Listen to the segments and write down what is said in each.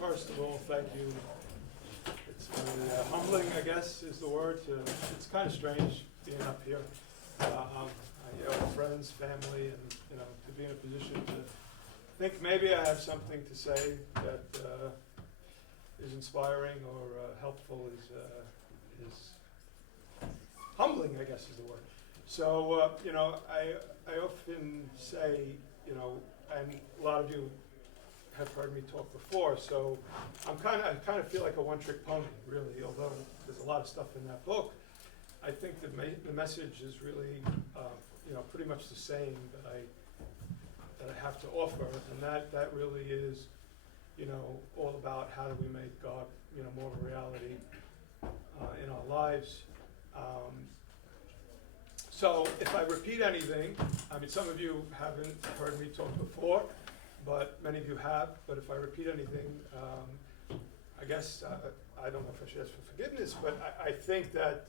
First of all, thank you. It's very humbling, I guess, is the word. It's kind of strange being up here. I have friends, family, and to be in a position to think maybe I have something to say that is inspiring or helpful is humbling, I guess, is the word. So I often say, and a lot of you have heard me talk before, so I kind of feel like a one-trick pony, really. Although there's a lot of stuff in that book, I think the message is really, pretty much the same that I have to offer, and that really is, all about how do we make God, more of a reality in our lives. So if I repeat anything, some of you haven't heard me talk before, but many of you have. But if I repeat anything, I guess I don't know if I should ask for forgiveness, but I think that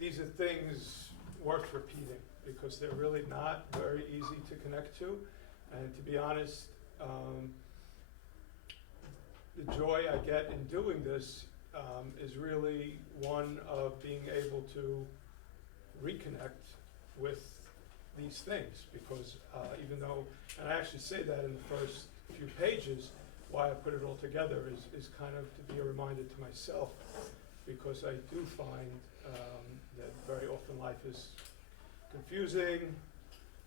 these are things worth repeating because they're really not very easy to connect to. And to be honest, the joy I get in doing this is really one of being able to reconnect with these things, because even though, and I actually say that in the first few pages, why I put it all together is kind of to be a reminder to myself, because I do find that very often life is confusing,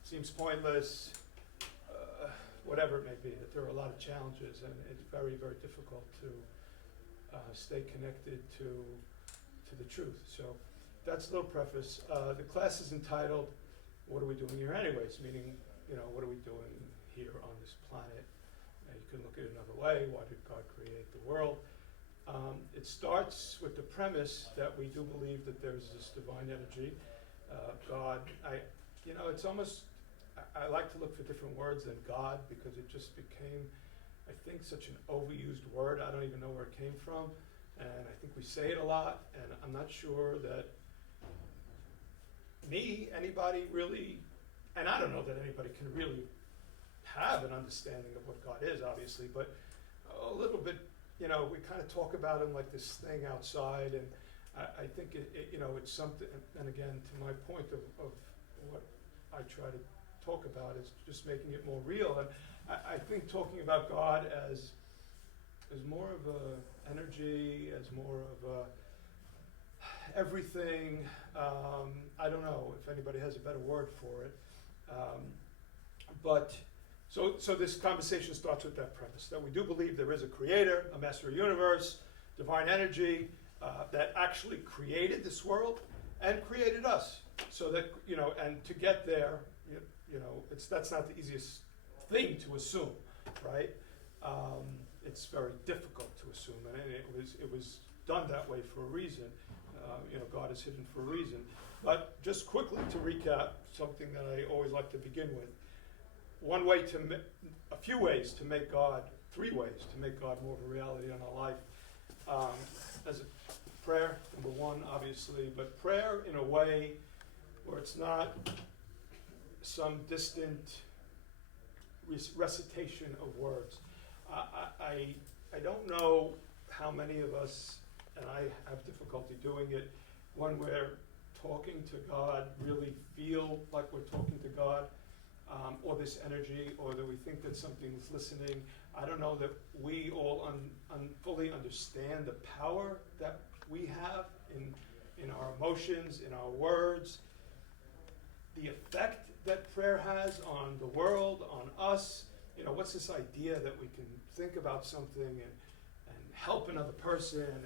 seems pointless, whatever it may be, that there are a lot of challenges, and it's very, very difficult to stay connected to the truth. So that's a little preface. The class is entitled, "What are we doing here anyways?" Meaning, what are we doing here on this planet? You can look at it another way. Why did God create the world? It starts with the premise that we do believe that there's this divine energy, God. It's almost, I like to look for different words than God, because it just became, I think, such an overused word. I don't even know where it came from, and I think we say it a lot, and I'm not sure that anybody really, and I don't know that anybody can really have an understanding of what God is, obviously, but a little bit, we kind of talk about him like this thing outside, and I think it's something, and again, to my point of what I try to talk about is just making it more real, and I think talking about God as more of a energy, as more of a everything. I don't know if anybody has a better word for it, but so this conversation starts with that premise that we do believe there is a creator, a master of the universe, divine energy that actually created this world and created us. So that and to get there, that's not the easiest thing to assume, right? It's very difficult to assume, and it was done that way for a reason. God is hidden for a reason. But just quickly to recap, something that I always like to begin with. A few ways to make God, 3 ways to make God more of a reality in our life. As a prayer, number 1, obviously, but prayer in a way where it's not some distant recitation of words. I don't know how many of us, and I have difficulty doing it, when we're talking to God, really feel like we're talking to God, or this energy, or that we think that something is listening. I don't know that we all fully understand the power that we have in our emotions, in our words, the effect that prayer has on the world, on us. What's this idea that we can think about something and help another person, and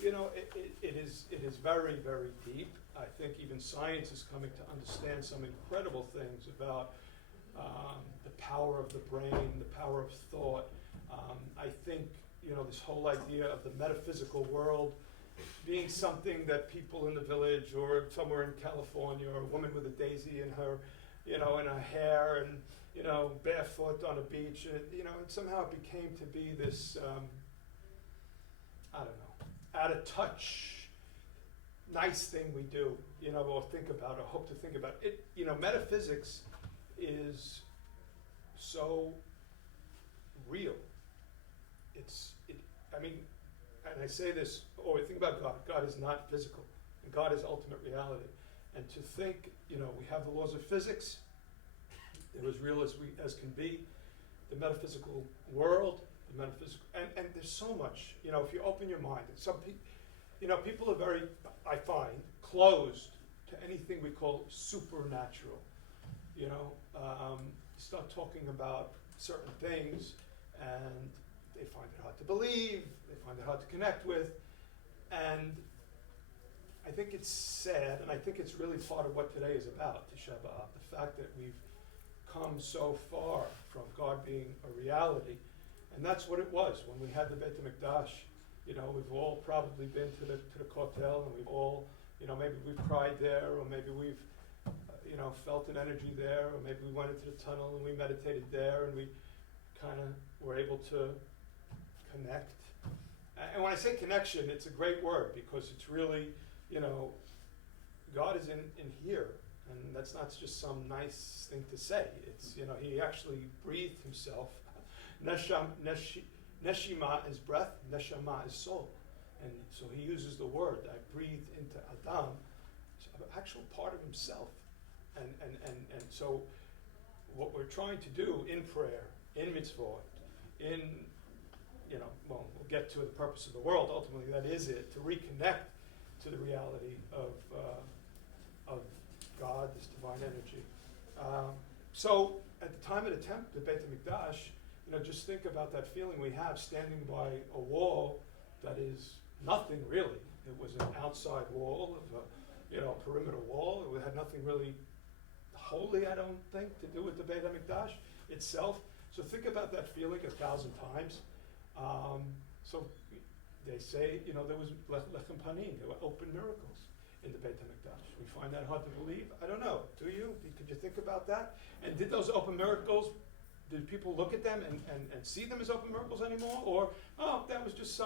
it is very, very deep. I think even science is coming to understand some incredible things about the power of the brain, the power of thought. I think this whole idea of the metaphysical world being something that people in the village or somewhere in California, or a woman with a daisy in her, in her hair, and barefoot on a beach, and and somehow it became to be this, I don't know, out of touch, nice thing we do, or think about, or hope to think about. It, metaphysics is so real. And I say this, think about God. God is not physical, and God is ultimate reality. And to think, we have the laws of physics, they're as real as can be, the metaphysical world, and there's so much, if you open your mind, some people, people are very, I find, closed to anything we call supernatural. Start talking about certain things, and they find it hard to believe, they find it hard to connect with, and I think it's sad, and I think it's really part of what today is about, Tish'a BeAb, the fact that we've come so far from God being a reality, and that's what it was when we had the Beit HaMikdash. We've all probably been to the Kotel, and we've all, maybe we've cried there, or maybe we've, felt an energy there, or maybe we went into the tunnel and we meditated there, and we kind of were able to connect. And when I say connection, it's a great word, because it's really, God is in here, and that's not just some nice thing to say. It's, he actually breathed himself. Neshima is breath, neshama is soul. And so he uses the word, I breathed into Adam, an actual part of himself. And so what we're trying to do in prayer, in mitzvot, we'll get to the purpose of the world, ultimately that is it, to reconnect to the reality of God, this divine energy. So at the time of the Beit HaMikdash, just think about that feeling we have standing by a wall that is nothing really. It was an outside wall, of a perimeter wall. It had nothing really holy, I don't think, to do with the Beit HaMikdash itself. So think about that feeling 1,000 times. So they say, there was lechem panim, there were open miracles in the Beit HaMikdash. We find that hard to believe. I don't know. Do you? Could you think about that? And did those open miracles, did people look at them and see them as open miracles anymore? Or, that was just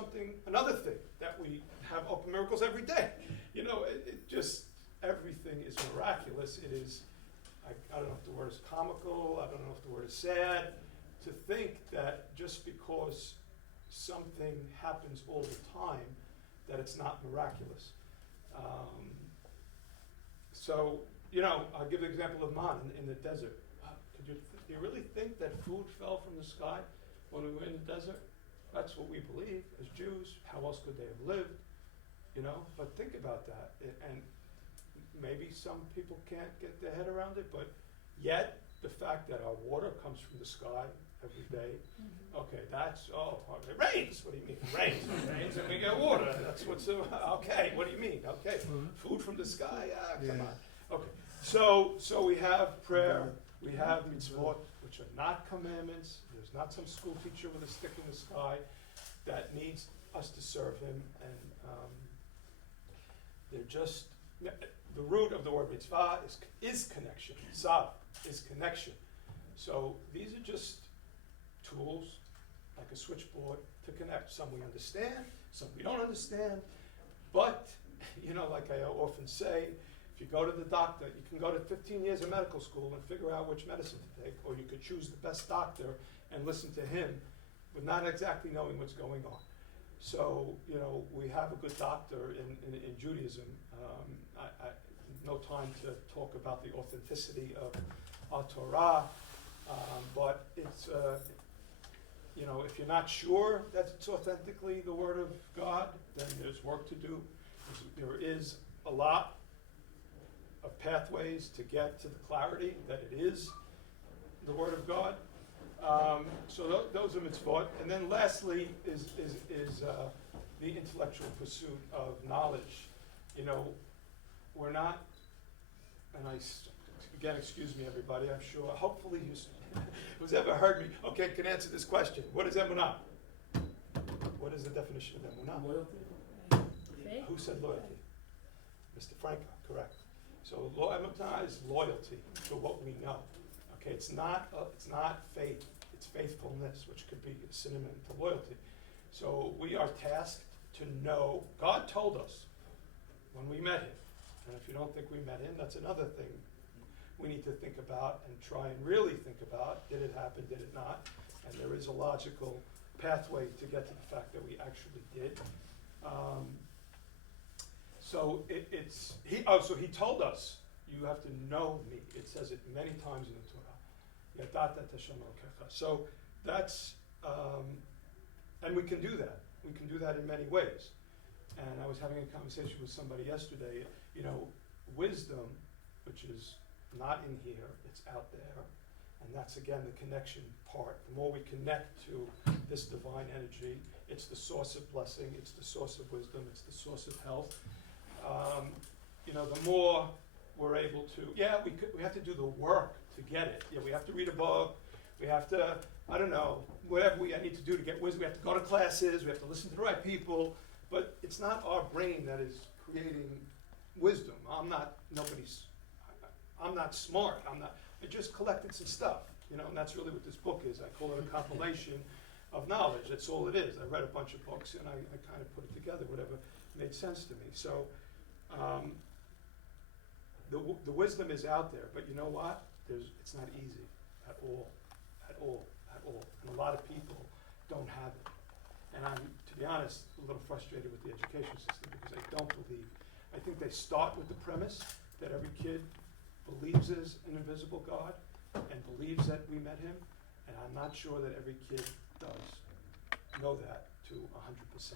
another thing, that we have open miracles every day. It just, everything is miraculous. It is, I don't know if the word is comical, I don't know if the word is sad, to think that just because something happens all the time, that it's not miraculous. I'll give the example of man in the desert. Do you really think that food fell from the sky when we were in the desert? That's what we believe as Jews. How else could they have lived? But think about that. And maybe some people can't get their head around it, but yet the fact that our water comes from the sky every day, okay, it rains. What do you mean? It rains and we get water. That's what's, okay, what do you mean? Okay, food from the sky? Come on. Okay, so we have prayer, we have mitzvot, which are not commandments. There's not some school teacher with a stick in the sky that needs us to serve him, and they're just, the root of the word mitzvah is connection. Sav is connection. So these are just tools, like a switchboard, to connect. Some we understand, some we don't understand, but, like I often say, if you go to the doctor, you can go to 15 years of medical school and figure out which medicine to take, or you could choose the best doctor and listen to him, but not exactly knowing what's going on. So, we have a good doctor in Judaism. No time to talk about the authenticity of our Torah, but it's, if you're not sure that it's authentically the Word of God, then there's work to do. There is a lot of pathways to get to the clarity that it is the Word of God. So those are mitzvot. And then lastly is the intellectual pursuit of knowledge. We're not, and again, excuse me everybody, I'm sure, hopefully who's ever heard me, okay, can answer this question. What is emunah? What is the definition of emunah? Loyalty. Who said loyalty? Mr. Franco, correct. So emunah is loyalty to what we know. Okay, it's not faith, it's faithfulness, which could be a synonym to loyalty. So we are tasked to know. God told us when we met him, and if you don't think we met him, that's another thing we need to think about and try and really think about. Did it happen? Did it not? and there is a logical pathway to get to the fact that we actually did. So he told us, you have to know me. It says it many times in the Torah. Yadata Tish'a BeAb. So that's, and we can do that. We can do that in many ways. And I was having a conversation with somebody yesterday, wisdom, which is not in here, it's out there. And that's, again, the connection part. The more we connect to this divine energy, it's the source of blessing, it's the source of wisdom, it's the source of health. The more we're able to, we have to do the work to get it. We have to read a book, we have to, whatever I need to do to get wisdom. We have to go to classes, we have to listen to the right people, but it's not our brain that is creating wisdom. I'm not smart. I just collected some stuff, and that's really what this book is. I call it a compilation of knowledge. That's all it is. I read a bunch of books and I kind of put it together, whatever made sense to me. So the wisdom is out there, but you know what? It's not easy at all. And a lot of people don't have it. And I'm, to be honest, a little frustrated with the education system because I think they start with the premise that every kid believes there's an invisible God and believes that we met him, and I'm not sure that every kid does know that to 100%.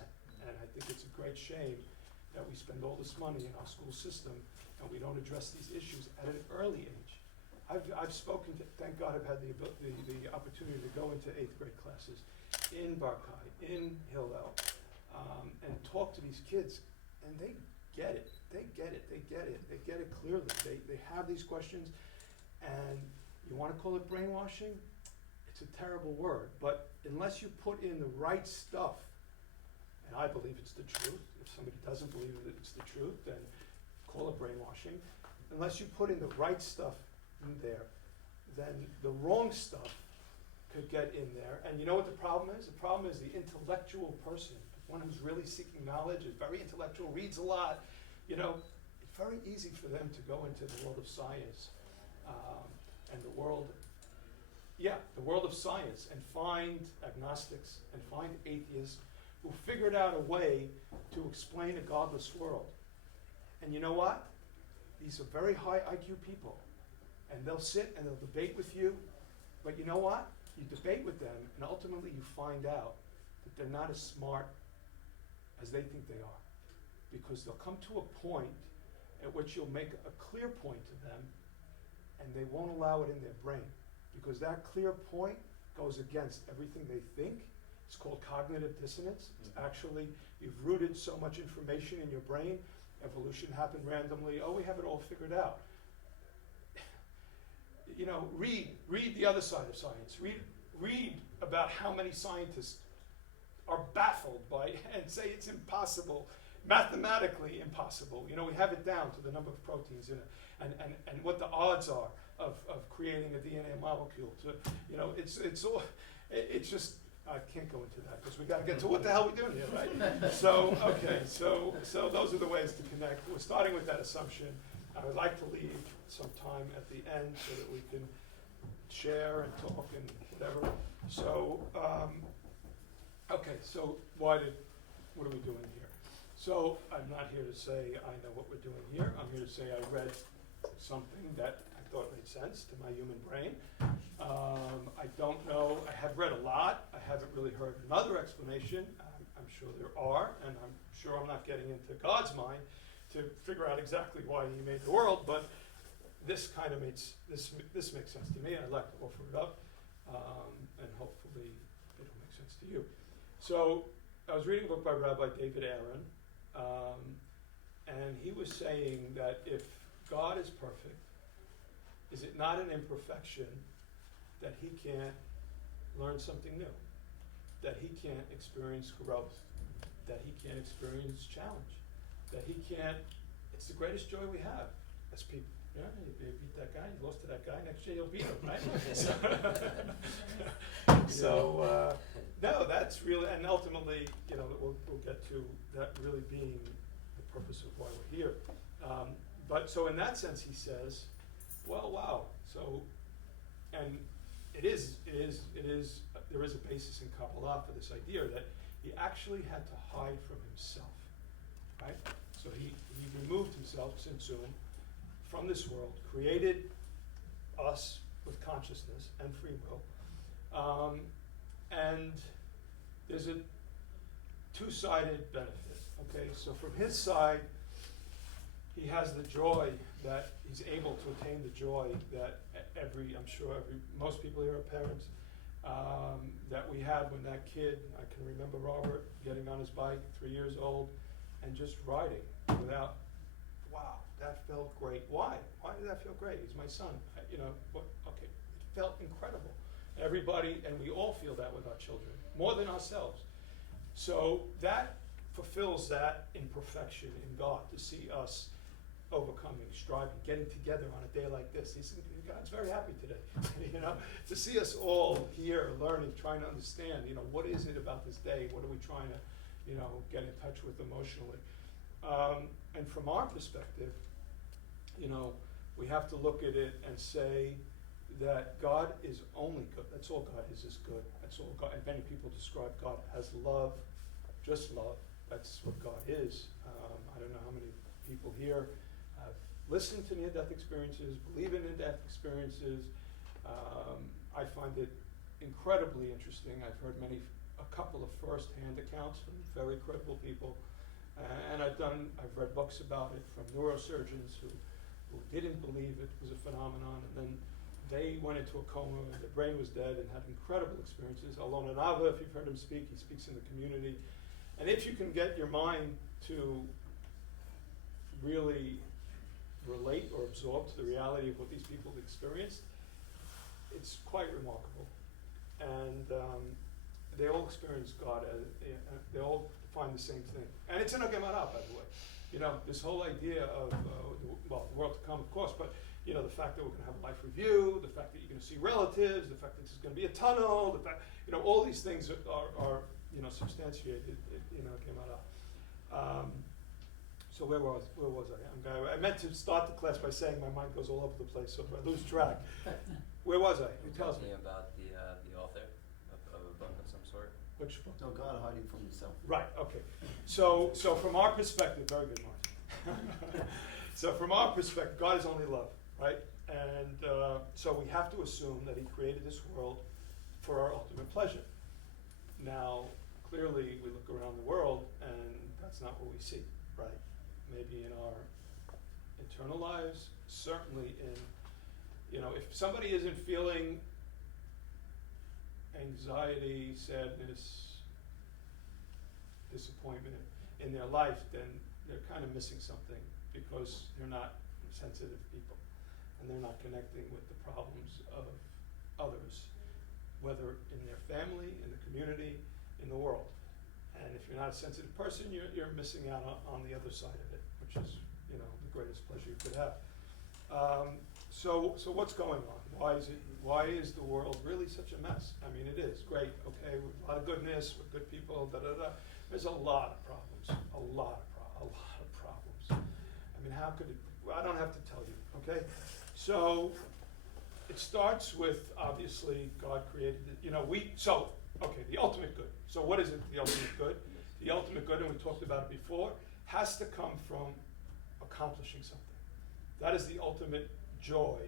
And I think it's a great shame that we spend all this money in our school system and we don't address these issues at an early age. I've spoken to, thank God I've had the opportunity to go into 8th grade classes in Barkai, in Hillel, and talk to these kids, and they get it. They get it clearly. They have these questions, and you want to call it brainwashing? It's a terrible word, but unless you put in the right stuff, and I believe it's the truth, if somebody doesn't believe that it's the truth, then call it brainwashing. Unless you put in the right stuff in there, then the wrong stuff could get in there. And you know what the problem is? The problem is the intellectual person, one who's really seeking knowledge, is very intellectual, reads a lot. It's very easy for them to go into the world of science and the world of science, and find agnostics and find atheists who figured out a way to explain a godless world. And you know what? These are very high IQ people. And they'll sit and they'll debate with you. But you know what? You debate with them, and ultimately you find out that they're not as smart as they think they are. Because they'll come to a point at which you'll make a clear point to them, and they won't allow it in their brain. Because that clear point goes against everything they think. It's called cognitive dissonance. It's actually, you've rooted so much information in your brain. Evolution happened randomly. Oh, we have it all figured out. Read the other side of science. Read about how many scientists are baffled by and say it's impossible, mathematically impossible. We have it down to the number of proteins in it, and what the odds are of creating a DNA molecule. It's just, I can't go into that because we got to get to what the hell we're doing here, right? So those are the ways to connect. We're starting with that assumption. I would like to leave some time at the end so that we can share and talk and whatever. So, so what are we doing here? So I'm not here to say I know what we're doing here. I'm here to say I read something that I thought made sense to my human brain. I don't know, I have read a lot. I haven't really heard another explanation. I'm sure there are, and I'm sure I'm not getting into God's mind to figure out exactly why he made the world, but this kind of makes sense to me. I'd like to offer it up, and hopefully it'll make sense to you. So I was reading a book by Rabbi David Aaron, and he was saying that if God is perfect, is it not an imperfection that he can't learn something new, that he can't experience growth, that he can't experience challenge, that he can't, it's the greatest joy we have as people. You beat that guy, you lost to that guy, next year you'll beat him, right? No, that's really, and ultimately, we'll get to that really being the purpose of why we're here. But so in that sense, he says, well, wow. So, and it is. there is a basis in Kabbalah for this idea that he actually had to hide from himself, right? So he removed himself, Tzimtzum, from this world, created us with consciousness and free will, and there's a two-sided benefit, okay? So from his side, he has the joy that he's able to attain the joy that most people here are parents, that we had when that kid, I can remember Robert getting on his bike, 3 years old, and just riding without, wow, that felt great. Why? Why did that feel great? He's my son. Okay, it felt incredible. Everybody, and we all feel that with our children, more than ourselves. So that fulfills that imperfection in God, to see us overcoming, striving, getting together on a day like this. God's very happy today, to see us all here learning, trying to understand, what is it about this day? What are we trying to, get in touch with emotionally? And from our perspective, we have to look at it and say that God is only good. That's all God is good. That's all God. And many people describe God as love, just love. That's what God is. I don't know how many people here have listened to near-death experiences, believe in near-death experiences. I find it incredibly interesting. I've heard a couple of first-hand accounts from very credible people, and I've read books about it from neurosurgeons who didn't believe it was a phenomenon, and then they went into a coma, and their brain was dead, and had incredible experiences. Alon Anava, if you've heard him speak, he speaks in the community. And if you can get your mind to really relate or absorb to the reality of what these people have experienced, it's quite remarkable. And they all experience God, they all find the same thing. And it's in a Gemara, by the way. This whole idea of, the world to come, of course, but the fact that we're going to have a life review, the fact that you're going to see relatives, the fact that there's going to be a tunnel, the fact, all these things are substantiated, Gemara. So where was I? I meant to start the class by saying my mind goes all over the place, so if I lose track. Where was I? Who tells me? About the author of a book of some sort. Which book? No, God hiding from himself. Right, okay. So from our perspective, very good, Mark. So from our perspective, God is only love, right? And so we have to assume that he created this world for our ultimate pleasure. Now, clearly, we look around the world, and that's not what we see, right? Maybe in our internal lives, certainly in, if somebody isn't feeling anxiety, sadness, disappointment in their life, then they're kind of missing something, because they're not sensitive people, and they're not connecting with the problems of others, whether in their family, in the community, in the world. And if you're not a sensitive person, you're missing out on the other side of it, which is, the greatest pleasure you could have. So what's going on? Why is the world really such a mess? I mean, it is great, okay, with a lot of goodness, with good people, There's a lot of problems, a lot of problems. I mean, how could it? I don't have to tell you, okay? So it starts with, obviously, God created it. The ultimate good. So what is it, the ultimate good? The ultimate good, and we talked about it before, has to come from accomplishing something. That is the ultimate joy.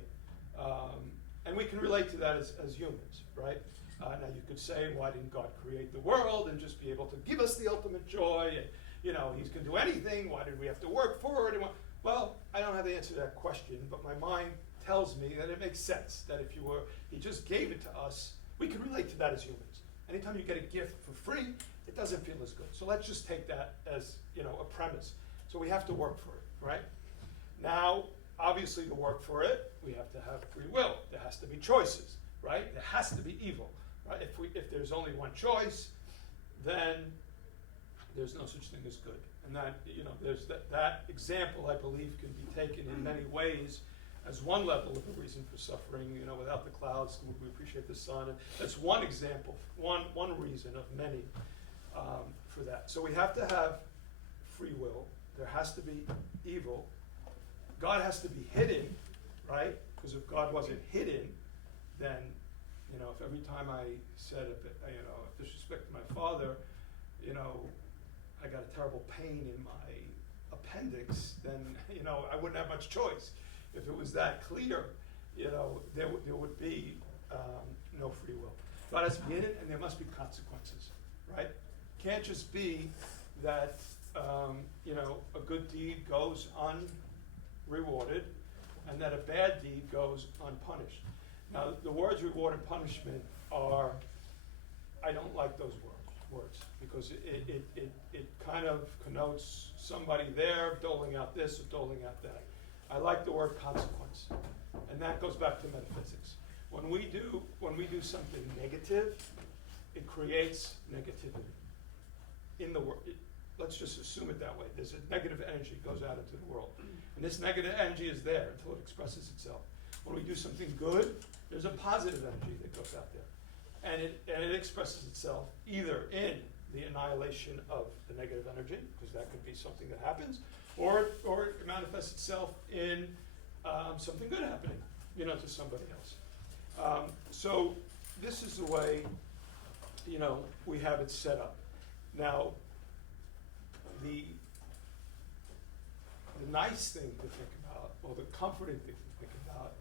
And we can relate to that as humans, right? Now you could say, why didn't God create the world and just be able to give us the ultimate joy? And, he can do anything. Why did we have to work for it? Well, I don't have the answer to that question, but my mind tells me that it makes sense that he just gave it to us. We can relate to that as humans. Anytime you get a gift for free, it doesn't feel as good. So let's just take that as, a premise. So we have to work for it, right? Now, obviously, to work for it, we have to have free will. There has to be choices, right? There has to be evil, right? If there's only one choice, then there's no such thing as good. And that, there's that example, I believe, can be taken in many ways as one level of a reason for suffering. Without the clouds, would we appreciate the sun? And that's one example, one reason of many for that. So we have to have free will. There has to be evil. God has to be hidden, right? Because if God wasn't hidden, then, if if every time I said, disrespect to my father, I got a terrible pain in my appendix, then, I wouldn't have much choice. If it was that clear, there would be no free will. God has to be in it, and there must be consequences, right? Can't just be that, a good deed goes unrewarded, and that a bad deed goes unpunished. Now, the words reward and punishment are, I don't like those words, because it kind of connotes somebody there doling out this or doling out that. I like the word consequence, and that goes back to metaphysics. When we do something negative, it creates negativity in the world. Let's just assume it that way. There's a negative energy that goes out into the world, and this negative energy is there until it expresses itself. When we do something good, there's a positive energy that goes out there, and it expresses itself either in the annihilation of the negative energy, because that could be something that happens, or it manifests itself in something good happening, to somebody else. So this is the way, we have it set up. Now, the nice thing to think about, or the comforting thing to think about,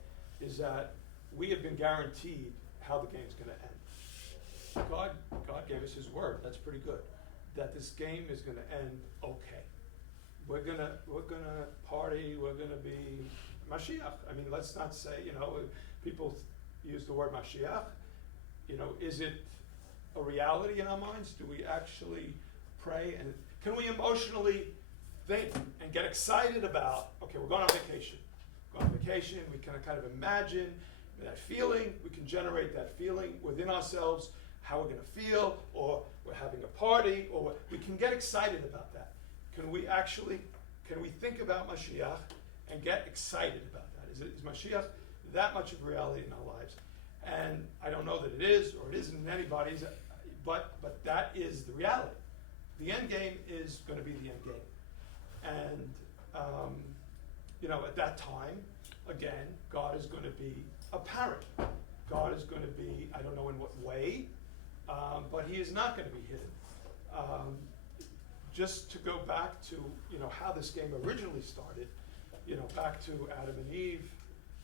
is that we have been guaranteed how the game's going to end. God gave us His word. That's pretty good. That this game is going to end okay. We're gonna party. We're gonna be Mashiach. I mean, let's not say, people use the word Mashiach. Is it a reality in our minds? Do we actually pray, and can we emotionally think and get excited about, okay, we're going on vacation. We can kind of imagine that feeling. We can generate that feeling within ourselves, how we're going to feel, or we're having a party, or we can get excited about that. Can we think about Mashiach and get excited about that? Is Mashiach that much of reality in our lives? And I don't know that it is, or it isn't in anybody's, but that is the reality. The end game is going to be the end game. And, at that time, again, God is going to be apparent. God is going to be, I don't know in what way, but He is not going to be hidden. Just to go back to, how this game originally started, back to Adam and Eve,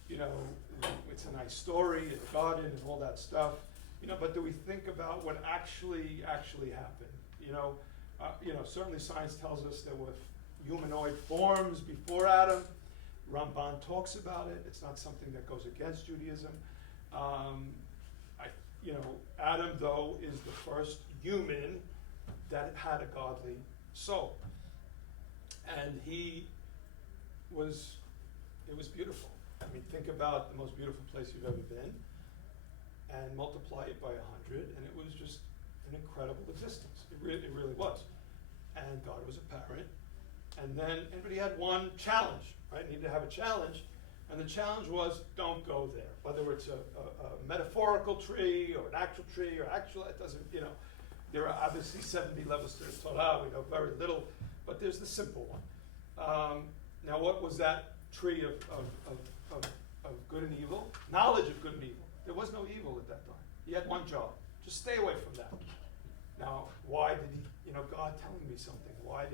it's a nice story in the garden and all that stuff, but do we think about what actually happened? Certainly science tells us there were humanoid forms before Adam. Ramban talks about it. It's not something that goes against Judaism. Adam, though, is the first human that had a godly soul. And it was beautiful. I mean, think about the most beautiful place you've ever been and multiply it by 100, and it was just an incredible existence. It really was. And God was apparent. And then everybody had one challenge, right? Needed to have a challenge. And the challenge was, don't go there. Whether it's a metaphorical tree or an actual tree or it doesn't, there are obviously 70 levels to the Torah. We know very little, but there's the simple one. Now, what was that tree of good and evil? Knowledge of good and evil. There was no evil at that time. He had one job. Just stay away from that. Now, why did he, God telling me something? Why?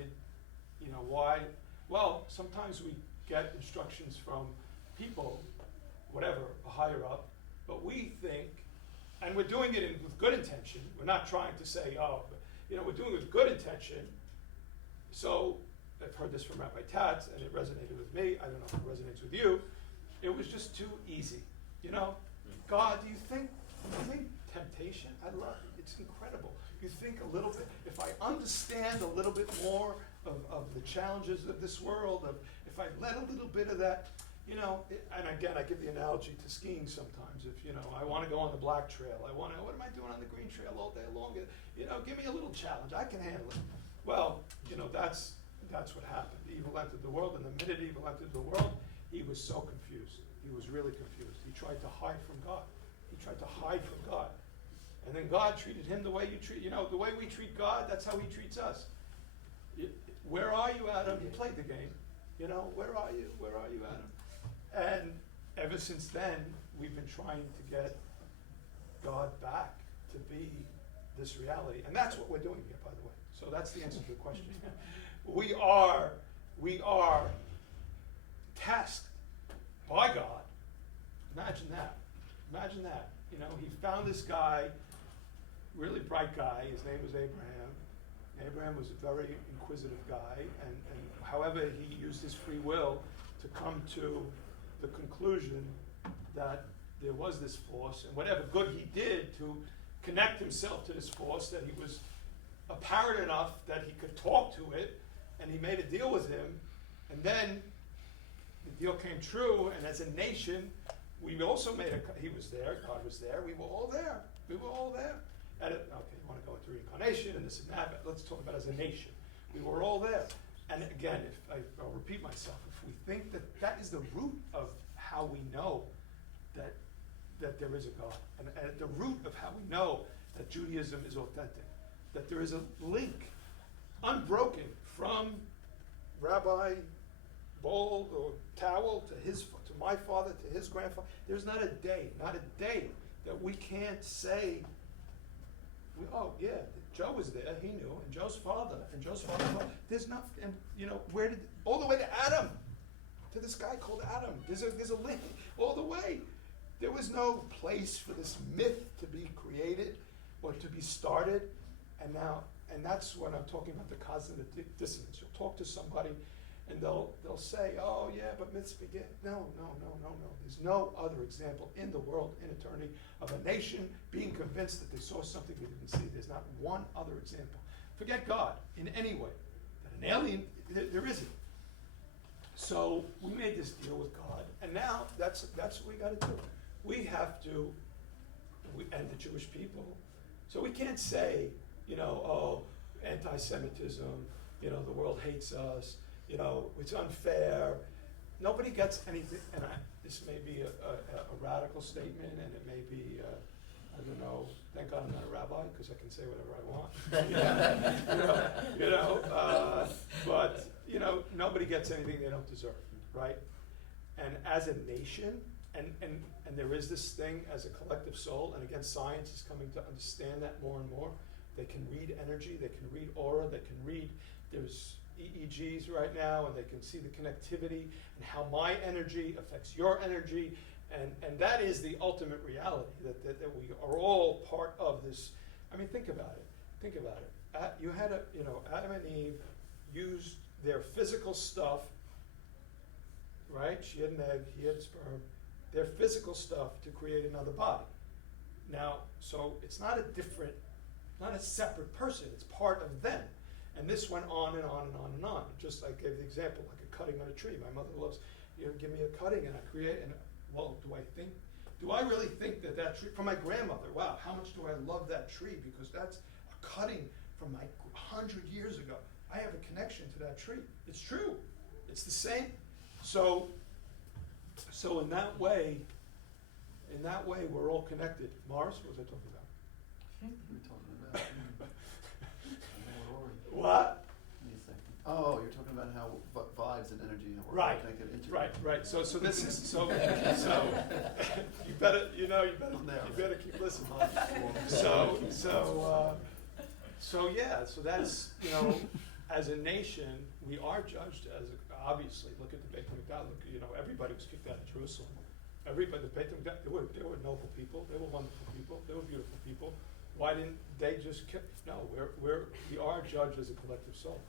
Well, sometimes we get instructions from people, whatever, a higher up, but we think, and we're doing it with good intention. We're not trying to say, we're doing it with good intention. So, I've heard this from Rabbi Tatz, and it resonated with me. I don't know if it resonates with you. It was just too easy. God, do you think temptation? I love it. It's incredible. You think a little bit, if I understand a little bit more of the challenges of this world, if I let a little bit of that, and again, I give the analogy to skiing sometimes. If, I want to go on the black trail, what am I doing on the green trail all day long? Give me a little challenge. I can handle it. Well, that's what happened. Evil entered the world, and the minute evil entered the world, he was so confused. He was really confused. He tried to hide from God. And then God treated him the way the way we treat God, that's how He treats us. Where are you, Adam? You played the game. Where are you, Adam? And ever since then, we've been trying to get God back to be this reality. And that's what we're doing here, by the way. So that's the answer to the question. we are tasked by God. Imagine that. Imagine that. You know, he found this guy, really bright guy. His name was Abraham. Abraham was a very inquisitive guy, and however, he used his free will to come to the conclusion that there was this force, and whatever good he did to connect himself to this force, that he was apparent enough that he could talk to it, and he made a deal with him, and then the deal came true, and as a nation, we also he was there, God was there, we were all there. We were all there. Okay, you want to go into reincarnation and this and that, but let's talk about as a nation. We were all there. And again, I'll repeat myself, if we think that that is the root of how we know that there is a God, and at the root of how we know that Judaism is authentic, that there is a link, unbroken, from Rabbi Bowl or Towel to my father, to his grandfather. There's not a day that we can't say, oh yeah, Joe was there, he knew, and Joe's father, there's not, and you know, all the way to Adam, to this guy called Adam. There's a link all the way. There was no place for this myth to be created or to be started, and that's when I'm talking about the cognitive dissonance. You'll talk to somebody, and they'll say, oh yeah, but myths begin. No. There's no other example in the world, in eternity, of a nation being convinced that they saw something they didn't see. There's not one other example. Forget God in any way. That an alien, there isn't. So we made this deal with God, and now that's what we got to do. We have to, and the Jewish people. So we can't say, oh, anti-Semitism, the world hates us, it's unfair. Nobody gets anything, and this may be a radical statement, and it may be, I don't know, thank God I'm not a rabbi, because I can say whatever I want. But nobody gets anything they don't deserve, right? And as a nation, and there is this thing as a collective soul, and again, science is coming to understand that more and more. They can read energy, they can read aura, they can read, there's EEGs right now, and they can see the connectivity and how my energy affects your energy, and that is the ultimate reality, that we are all part of this. I mean, think about it. You had Adam and Eve used their physical stuff, right? She had an egg, he had sperm, their physical stuff to create another body. Now, so it's not a separate person, it's part of them. And this went on and on and on and on. Just like I gave the example, like a cutting on a tree. My mother loves, give me a cutting and I create, and well, do I really think that tree, from my grandmother, wow, how much do I love that tree, because that's a cutting from 100 years ago. I have a connection to that tree. It's true. It's the same. So in that way, we're all connected. Morris, what was I talking about? I think we were talking about. What? Give me a second. Oh, you're talking about how vibes and energy and Right. Right. So this is so you better keep listening. So that's as a nation we are judged as obviously. Look at the Beit HaMikdash. Look, everybody was kicked out of Jerusalem. Everybody, the Beit HaMikdash, they were noble people. They were wonderful people. They were beautiful people. Why didn't they just kill? No, we are judged as a collective soul,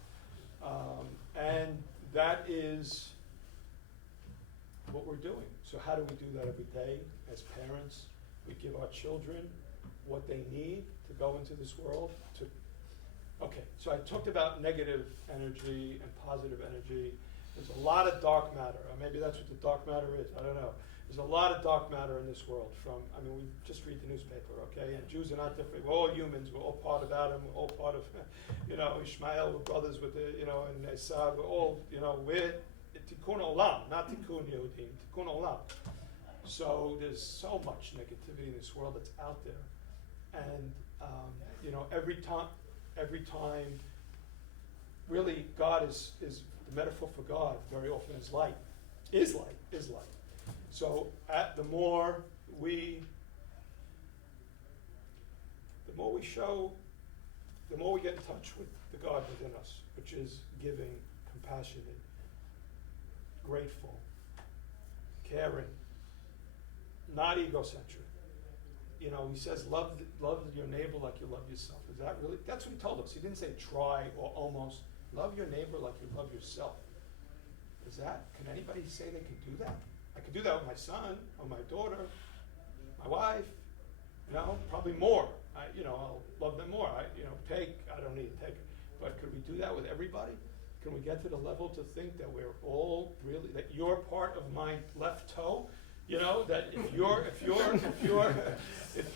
and that is what we're doing. So how do we do that every day as parents? We give our children what they need to go into this world. Okay, so I talked about negative energy and positive energy. There's a lot of dark matter. Or maybe that's what the dark matter is. I don't know. There's a lot of dark matter in this world. We just read the newspaper, okay? And Jews are not different. We're all humans. We're all part of Adam. We're all part of, Ishmael. We're brothers with and Esau. We're all, we're tikkun olam, not tikkun Yehudim, tikkun olam. So there's so much negativity in this world that's out there. And, every time, really, God is the metaphor for God very often is light. Is light. So the more we more we show, the more we get in touch with the God within us, which is giving, compassionate, grateful, caring, not egocentric. You know, he says, love your neighbor like you love yourself. Is that really? That's what he told us. He didn't say try or almost. Love your neighbor like you love yourself. Is that? Can anybody say they can do that? I could do that with my son or my daughter, my wife. You know, probably more. I'll love them more. I don't need to take it. But could we do that with everybody? Can we get to the level to think that we're all really, that you're part of my left toe? You know, that if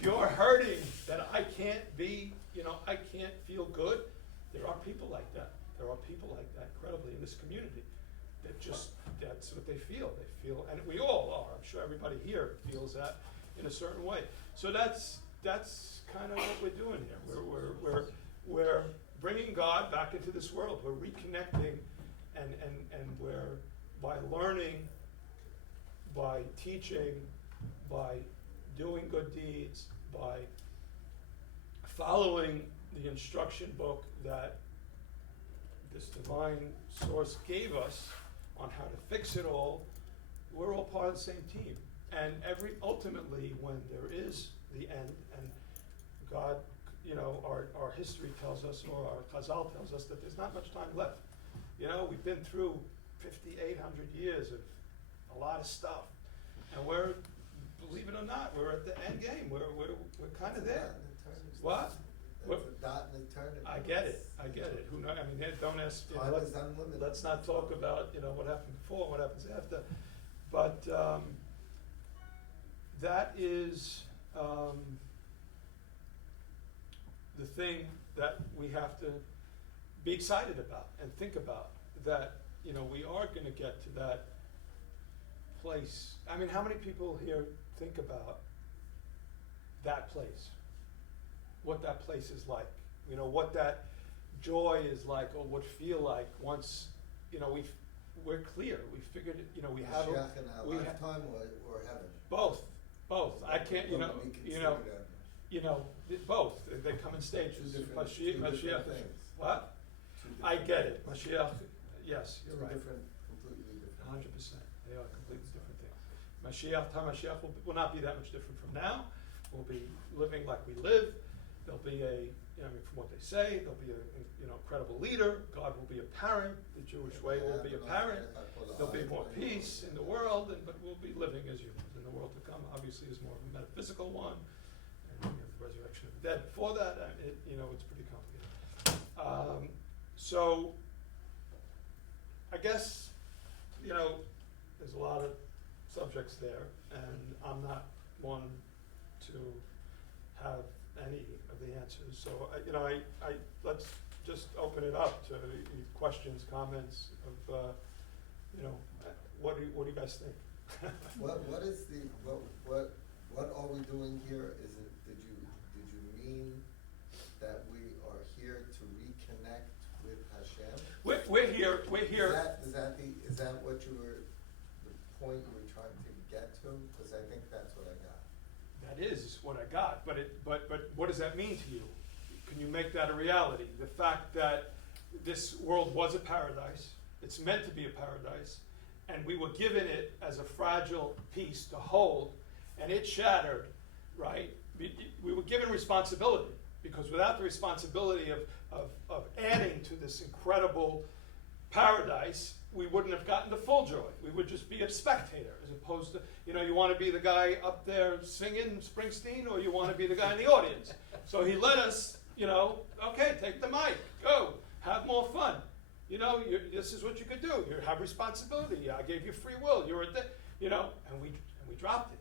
you're hurting, that I can't be, I can't feel good. There are people like that. There are people like that, incredibly, in this community. That's what they feel. They feel, and we all are. I'm sure everybody here feels that in a certain way. So that's kind of what we're doing here. We're bringing God back into this world. We're reconnecting, and we're, by learning, by teaching, by doing good deeds, by following the instruction book that this divine source gave us on how to fix it all, we're all part of the same team. And ultimately, when there is the end, and God, our history tells us, or our Chazal tells us, that there's not much time left. We've been through 5,800 years of a lot of stuff, and we're, believe it or not, we're at the end game. We're kind of there. What? That's a dot in eternity. I get it. Who knows? I mean, don't ask. Time is unlimited. Let's not talk about what happened before, what happens after. But that is the thing that we have to be excited about and think about. That we are going to get to that place. I mean, how many people here think about that place? What that place is like, what that joy is like, or would feel like once, we're clear. We figured it. We have. Mashiach in our lifetime or heaven. Both. I can't. Both. Both. They come in stages. Two different Mashiach. things. What? I get it. Mashiach. Yes, you're right. Completely different. 100%. They are completely different things. Mashiach will not be that much different from now. We'll be living like we live. There'll be from what they say, there'll be a credible leader. God will be apparent. The Jewish way will be apparent. There'll be more peace in the world, but we'll be living as humans. And the world to come, obviously, is more of a metaphysical one. And the resurrection of the dead. Before that, it's pretty complicated. So, I guess, there's a lot of subjects there, and I'm not one to have any of the answers. So, let's just open it up to questions, comments of, what do you guys think? What are we doing here? Did you mean that we are here to reconnect with Hashem? We're here. Is that what the point you were trying to get to? Because I think that's what I got. That is what I got, but what does that mean to you? Can you make that a reality? The fact that this world was a paradise, it's meant to be a paradise, and we were given it as a fragile piece to hold, and it shattered, right? We were given responsibility, because without the responsibility of adding to this incredible paradise, we wouldn't have gotten the full joy. We would just be a spectator, as opposed to, you want to be the guy up there singing Springsteen, or you want to be the guy in the audience. So he let us, okay, take the mic, go, have more fun. This is what you could do. You have responsibility. I gave you free will. And we dropped it.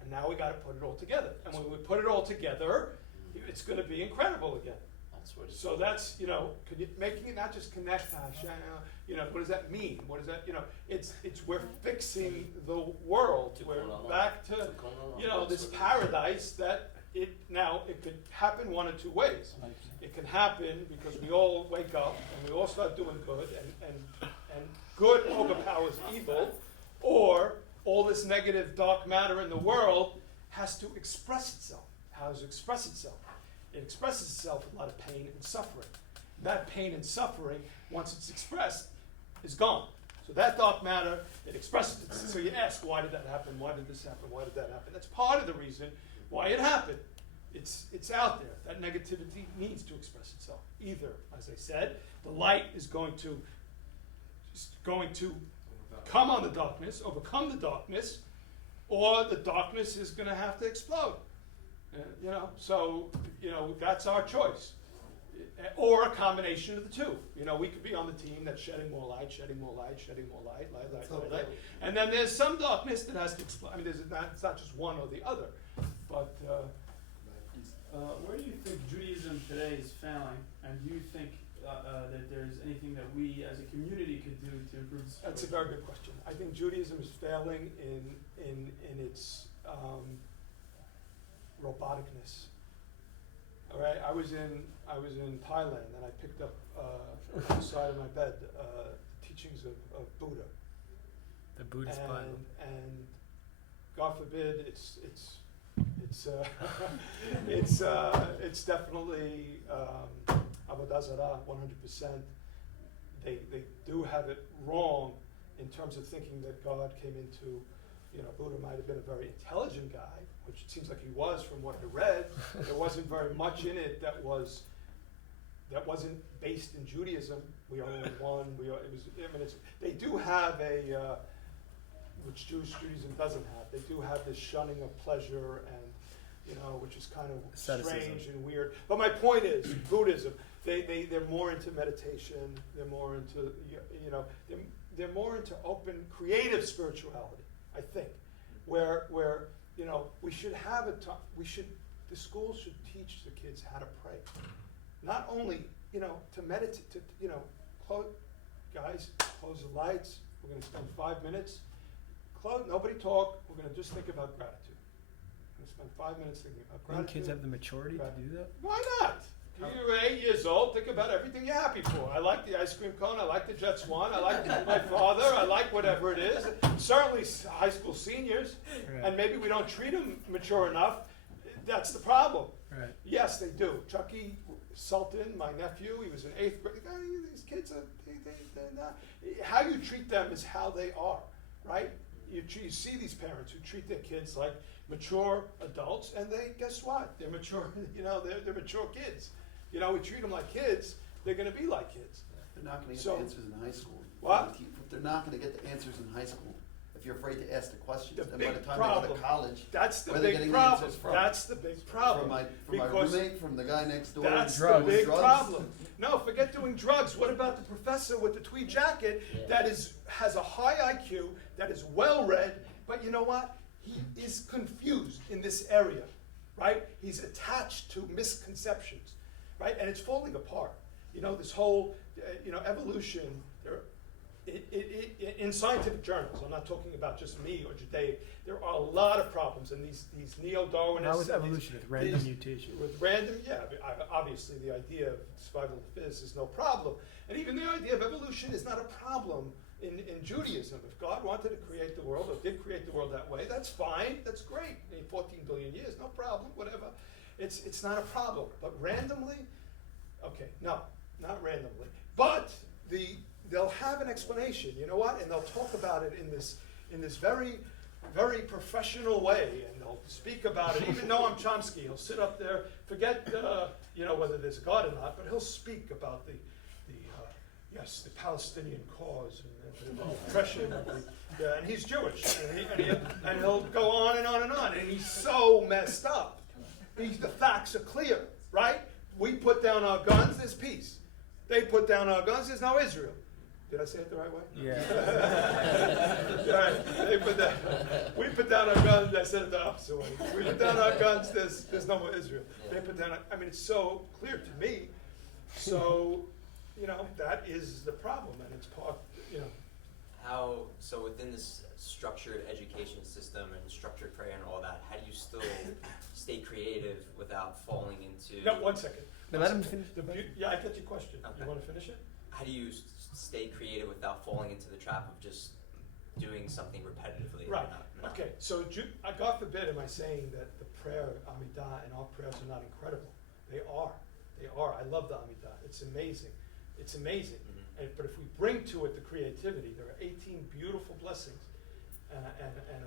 And now we got to put it all together. And when we put it all together, it's going to be incredible again. So that's, making it not just connect to Hashem, what does that mean? What does that, it's we're fixing the world. We're back to, this paradise that it could happen one of two ways. It can happen because we all wake up and we all start doing good, and good overpowers evil, or all this negative dark matter in the world has to express itself. it expresses itself in a lot of pain and suffering. That pain and suffering, once it's expressed, is gone. So that dark matter, it expresses it. So you ask, why did that happen? Why did this happen? Why did that happen? That's part of the reason why it happened. It's out there. That negativity needs to express itself. Either, as I said, the light is going to come on the darkness, overcome the darkness, or the darkness is going to have to explode. So that's our choice. Or a combination of the two. We could be on the team that's shedding more light, light. And then there's some darkness that has to explode. I mean, it's not just one or the other. But where do you think Judaism today is failing? And do you think that there's anything that we as a community could do to improve the situation? That's a very good question. I think Judaism is failing in its roboticness. All right, I was in Thailand and I picked up on the side of my bed the teachings of Buddha. The Buddhist Bible. And God forbid, it's definitely Avodah Zarah, 100%. They do have it wrong in terms of thinking that God came into, Buddha might have been a very intelligent guy, which it seems like he was from what I read. There wasn't very much in it that wasn't based in Judaism. We are only one. They do have which Jewish Judaism doesn't have. They do have this shunning of pleasure and, which is kind of strange and weird. But my point is, Buddhism, they're more into meditation. They're more into, they're more into open, creative spirituality, I think, where we should have the schools should teach the kids how to pray. Not only, to meditate, close the lights. We're going to spend 5 minutes. Nobody talk. We're going to just think about gratitude. We're going to spend 5 minutes thinking about When gratitude. kids have the maturity to do that? Why not? You're 8 years old. Think about everything you're happy for. I like the ice cream cone. I like the Jets won. I like my father. I like whatever it is. Certainly high school seniors. Right. And maybe we don't treat them mature enough. That's the problem. Right. Yes, they do. Chucky Sultan, my nephew, he was in 8th grade. These kids are, they're not. How you treat them is how they are, right? You see these parents who treat their kids like mature adults, and guess what? They're mature, they're mature kids. We treat them like kids, they're going to be like kids. They're not going to get So- the answers in high school. What? They're not going to get the answers in high school if you're afraid to ask the questions. The And by big the time problem. they go to college, That's the where are they big getting problem. the answers from? That's the big problem. From my Because roommate, from the guy next door. That's drugs. the big Drugs. problem. No, forget doing drugs. What about the professor with the tweed jacket that has a high IQ, that is well read, but you know what? He is confused in this area, right? He's attached to misconceptions, right? And it's falling apart. This whole, evolution. In scientific journals, I'm not talking about just me or Judaic, there are a lot of problems, and these neo-Darwinists. How is evolution with random mutation? With random, obviously the idea of survival of the fittest is no problem. And even the idea of evolution is not a problem in Judaism. If God wanted to create the world, or did create the world that way, that's fine, that's great. 14 billion years, no problem, whatever. It's not a problem. But randomly, okay, no, not randomly. But they'll have an explanation, you know what? And they'll talk about it in this very, very professional way, and they'll speak about it. Even Noam Chomsky, he'll sit up there, forget whether there's a God or not, but he'll speak about the Palestinian cause and the oppression of and he's Jewish, and he'll go on and on and on, and he's so messed up. The facts are clear, right? We put down our guns, there's peace. They put down our guns, there's no Israel. Did I say it the right way? Yeah. Right. We put down our guns, I said it the opposite way. We put down our guns, there's no more Israel. They put down, it's so clear to me. So, that is the problem, and it's part, So within this structured education system and structured prayer and all that, how do you still stay creative without falling into... No, 1 second. Now let him finish. I get your question. Okay. You want to finish it? How do you stay creative without falling into the trap of just doing something repetitively? Right. Not- Okay. So, God forbid, am I saying that the prayer, Amidah, and our prayers are not incredible? They are. I love the Amidah. It's amazing. It's amazing. Mhm. But if we bring to it the creativity, there are 18 beautiful blessings. And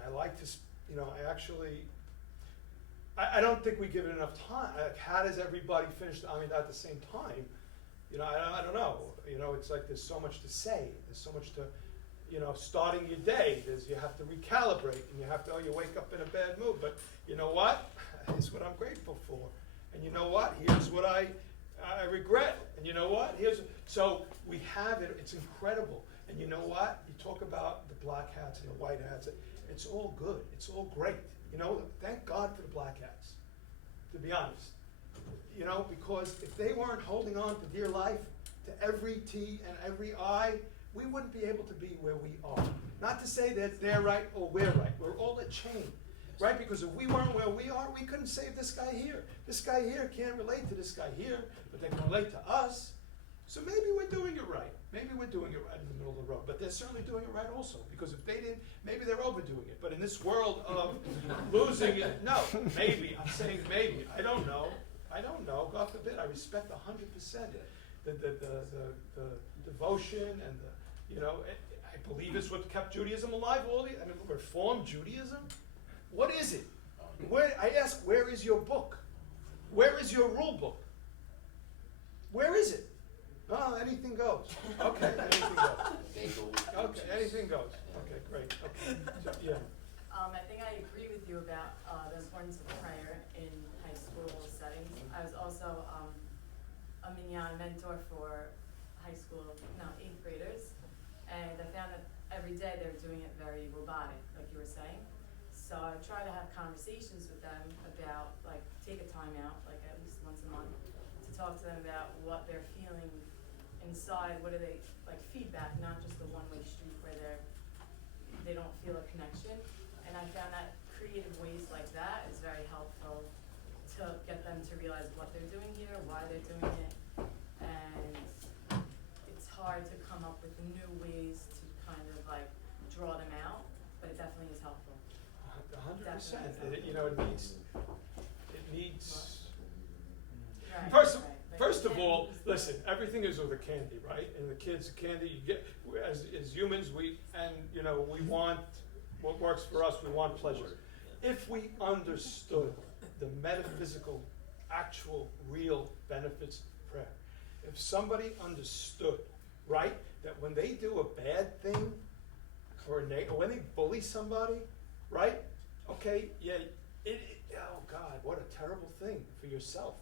I like to, I don't think we give it enough time. Like, how does everybody finish the Amidah at the same time? I don't know. It's like there's so much to say. There's so much to, starting your day. You have to recalibrate, and you have to, you wake up in a bad mood. But you know what? Here's what I'm grateful for. And you know what? Here's what I regret. And you know what? So we have it. It's incredible. And you know what? You talk about the black hats and the white hats. It's all good. It's all great. Thank God for the black hats, to be honest. Because if they weren't holding on to dear life, to every T and every I, we wouldn't be able to be where we are. Not to say that they're right or we're right. We're all a chain, right? Because if we weren't where we are, we couldn't save this guy here. This guy here can't relate to this guy here, but they can relate to us. So maybe we're doing it right. Maybe we're doing it right in the middle of the road. But they're certainly doing it right also. Because if they didn't, maybe they're overdoing it. But in this world of losing it, no, maybe. I'm saying maybe. I don't know. God forbid. I respect 100% the devotion and I believe it's what kept Judaism alive. Reform Judaism. What is it? I ask, where is your book? Where is your rule book? Where is it? Oh, anything goes. Okay, anything goes. Okay, anything goes. Okay, great. Okay. So, yeah. I think I agree with you about the importance of prayer in high school settings. I was also a minyan mentor for high school, 8th graders, and I found that every day they were doing it very robotic, like you were saying. So I try to have conversations with them about, take a time out, at least once a month, to talk to them about what they're feeling inside. What are they, feedback, not just a one-way street where they don't feel a connection. And I found that creative ways like that is very helpful to get them to realize what they're doing here, why they're doing it. And it's hard to come up with new ways to kind of draw them out, but it definitely is helpful. 100%. Definitely. It needs. Right, First right. of all, listen. Everything is with a candy, right? And the kids, candy. You get as humans, we want what works for us. We want pleasure. If we understood the metaphysical, actual, real benefits of prayer, if somebody understood, right, that when they do a bad thing, or when they bully somebody, right? Okay, yeah. Oh God, what a terrible thing for yourself.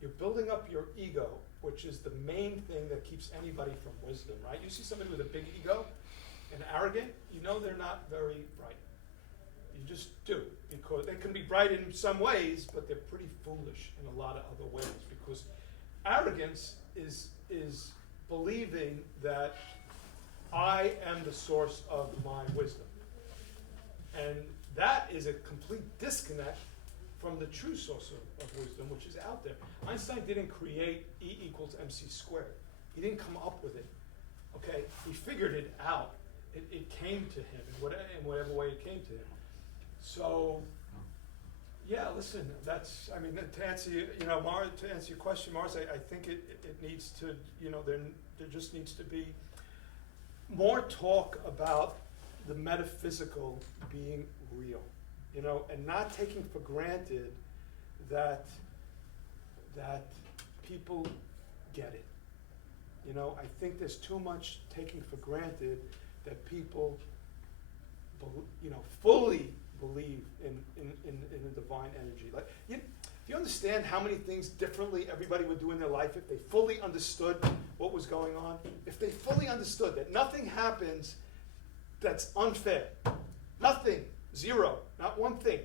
You're building up your ego, which is the main thing that keeps anybody from wisdom, right? You see somebody with a big ego and arrogant, they're not very bright. You just do, because they can be bright in some ways, but they're pretty foolish in a lot of other ways, because arrogance is believing that I am the source of my wisdom. And that is a complete disconnect from the true source of wisdom, which is out there. Einstein didn't create E equals MC squared. He didn't come up with it. Okay? He figured it out. It came to him in whatever way it came to him. So, yeah, listen, to answer your question, Mars, I think it needs to, there just needs to be more talk about the metaphysical being real, and not taking for granted that people get it. I think there's too much taking for granted that people, fully believe in the divine energy. Do you understand how many things differently everybody would do in their life if they fully understood what was going on? If they fully understood that nothing happens that's unfair. Nothing. Zero. Not one thing.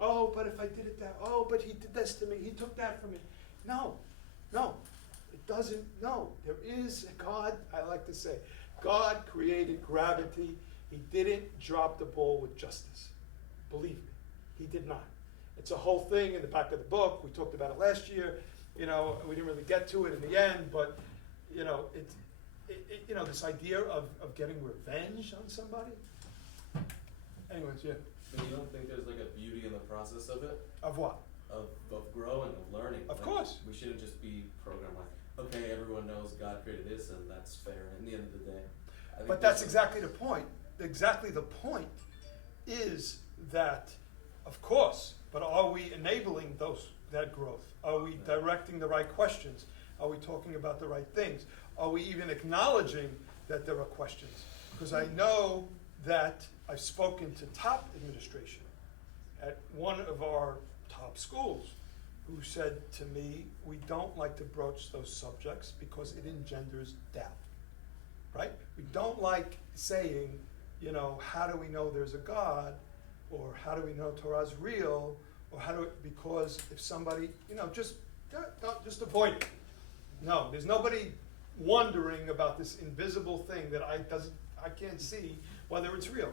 Oh, but if I did it that, but he did this to me, he took that from me. No. It doesn't, no. There is a God, I like to say. God created gravity. He didn't drop the ball with justice. Believe me, he did not. It's a whole thing in the back of the book. We talked about it last year. We didn't really get to it in the end, but this idea of getting revenge on somebody. Anyways, yeah. But you don't think there's a beauty in the process of it? Of what? Of growing, of learning. Of course. We think But that's this- exactly the point. Exactly the point is that, of course, but are we enabling that growth? Are we directing the right questions? Are we talking about the right things? Are we even acknowledging that there are questions? Because I know that I've spoken to top administration at one of our top schools who said to me, we don't like to broach those subjects because it engenders doubt, right? We don't like saying, how do we know there's a God? Or how do we know Torah's real? Or because if somebody, just avoid it. No, there's nobody wondering about this invisible thing that I can't see whether it's real.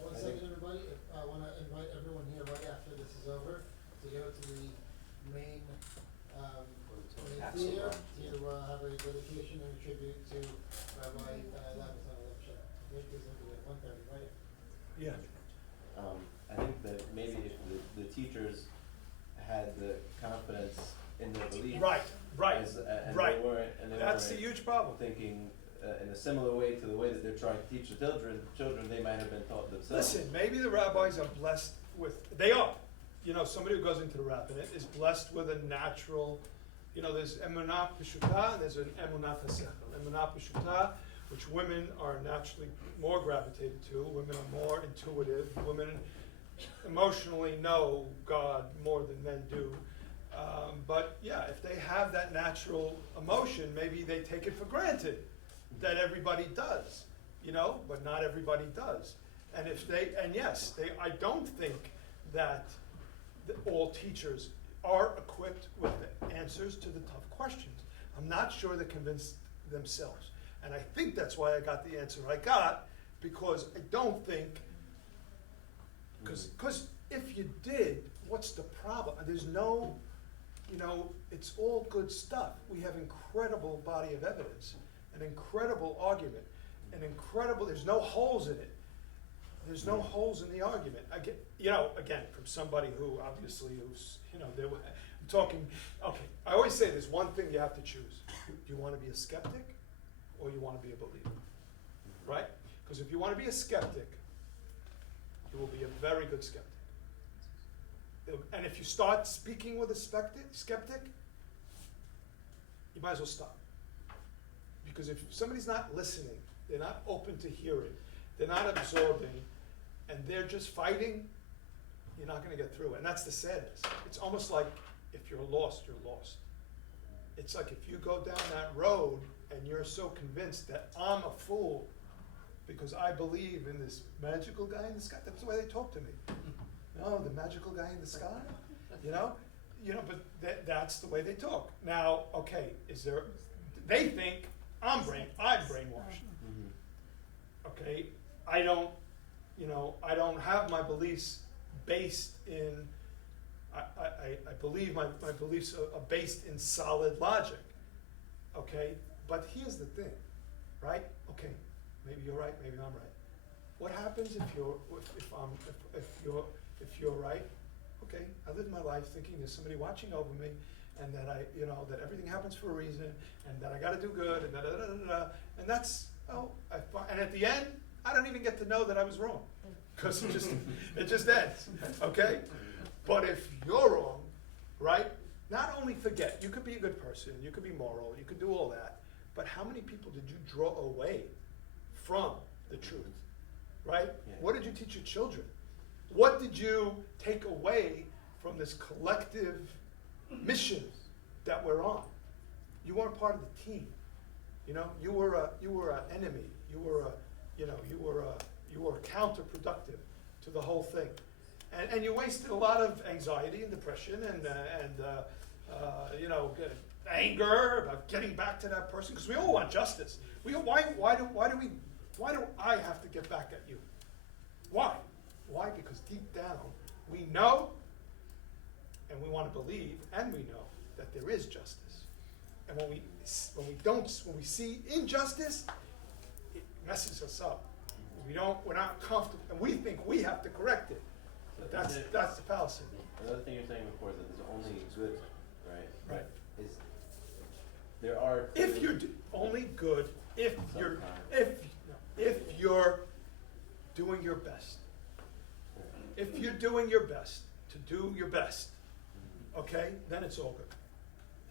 One second, everybody. I want to invite everyone here right after this is over to go to the main theater to have a dedication and a tribute to Rabbi Labaton. Okay, please over there, 1:30, right? Yeah. I think that maybe if the teachers had the confidence in their belief, Right. and Right. they weren't, That's the huge problem. thinking in a similar way to the way that they're trying to teach the children, they might have been taught themselves. Listen, maybe the rabbis are blessed they are. Somebody who goes into the rabbinate is blessed with a natural, there's emunah p'shuta and there's an emunah hasechel. Emunah p'shuta, which women are naturally more gravitated to. Women are more intuitive. Women emotionally know God more than men do. But yeah, if they have that natural emotion, maybe they take it for granted that everybody does, but not everybody does. And I don't think that all teachers are equipped with the answers to the tough questions. I'm not sure they're convinced themselves. And I think that's why I got the answer I got, because I don't think, because if you did, what's the problem? There's no, it's all good stuff. We have incredible body of evidence, an incredible argument, there's no holes in it. There's no holes in the argument. Again, from somebody who obviously I'm talking, okay, I always say there's one thing you have to choose. Do you want to be a skeptic or you want to be a believer? Right? Because if you want to be a skeptic, you will be a very good skeptic. And if you start speaking with a skeptic, you might as well stop. Because if somebody's not listening, they're not open to hearing, they're not absorbing, and they're just fighting, you're not going to get through it. And that's the sadness. It's almost like if you're lost, you're lost. It's like if you go down that road and you're so convinced that I'm a fool because I believe in this magical guy in the sky. That's the way they talk to me. No, the magical guy in the sky? But that's the way they talk. Now, okay, they think I'm brainwashed. Okay, I don't have my beliefs based in, I believe my beliefs are based in solid logic. Okay, but here's the thing, right? Okay, maybe you're right, maybe I'm right. What happens if you're right? Okay, I live my life thinking there's somebody watching over me, and that that everything happens for a reason, and that I got to do good, and and that's and at the end, I don't even get to know that I was wrong, because it just ends. Okay, but if you're wrong, right? Not only forget, you could be a good person, you could be moral, you could do all that, but how many people did you draw away from the truth, right? Yeah. What did you teach your children? What did you take away from this collective mission that we're on? You weren't part of the team. You were an enemy. You were counterproductive to the whole thing, and you wasted a lot of anxiety and depression and anger about getting back to that person, because we all want justice. Why do I have to get back at you? Why? Why? Because deep down we know, and we want to believe, and we know that there is justice. And when we see injustice, it messes us up. We're not comfortable, and we think we have to correct it. But that's the fallacy. Another thing you're saying before is that there's only good, right? Right. There are If you're only good if you're, if you're doing your best, if you're doing your best to do your best, okay, then it's all good.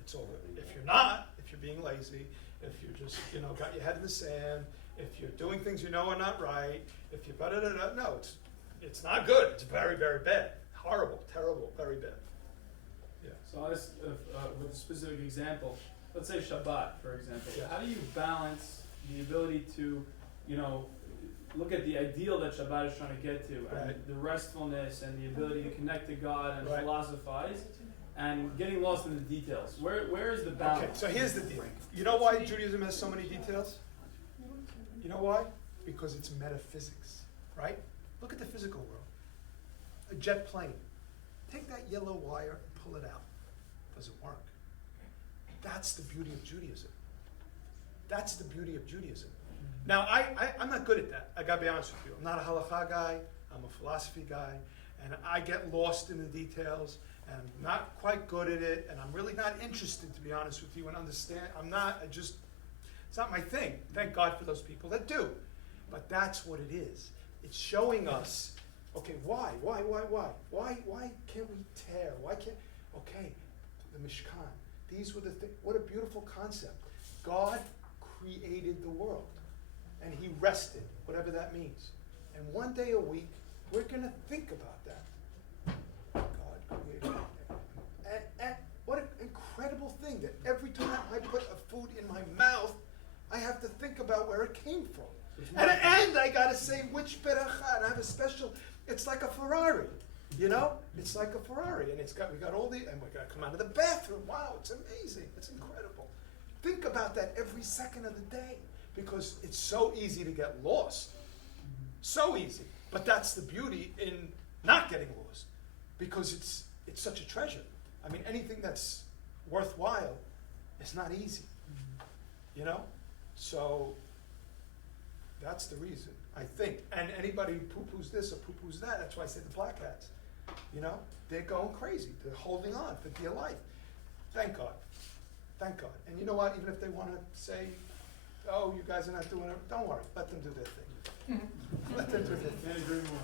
It's all good. If you're not, if you're being lazy, if you're just, got your head in the sand, if you're doing things you know are not right, if you're no, it's not good. It's very, very bad. Horrible, terrible, very bad. Yeah. So I'll ask with a specific example. Let's say Shabbat, for example. Yeah. How do you balance the ability to, look at the ideal that Shabbat is trying to get to, and Right. the restfulness and the ability to connect to God and Right. philosophize, and getting lost in the details? Where is the balance? Okay, so here's the deal. You know why Judaism has so many details? You know why? Because it's metaphysics, right? Look at the physical world. A jet plane. Take that yellow wire and pull it out. Doesn't work. That's the beauty of Judaism. That's the beauty of Judaism. Now, I'm not good at that. I gotta be honest with you. I'm not a halakha guy. I'm a philosophy guy. And I get lost in the details. And I'm not quite good at it. And I'm really not interested, to be honest with you, and understand. It's not my thing. Thank God for those people that do. But that's what it is. It's showing us, okay, why? Why can't we tear? Okay, the Mishkan. These were the things. What a beautiful concept. God created the world. And he rested, whatever that means. And one day a week, we're going to think about that. God created it. And what an incredible thing that every time I put a food in my mouth, I have to think about where it came from. And I got to say which beracha. And I have a special, it's like a Ferrari. It's like a Ferrari. And we got all and we got to come out of the bathroom. Wow, it's amazing. It's incredible. Think about that every second of the day. Because it's so easy to get lost. So easy. But that's the beauty in not getting lost. Because it's such a treasure. I mean, anything that's worthwhile is not easy. So that's the reason, I think. And anybody who poo-poos this or poo-poos that, that's why I say the black hats. They're going crazy. They're holding on for dear life. Thank God. Thank God. And you know what? Even if they want to say, oh, you guys are not doing it, don't worry. Let them do their thing. Let them do their thing. Can't agree more.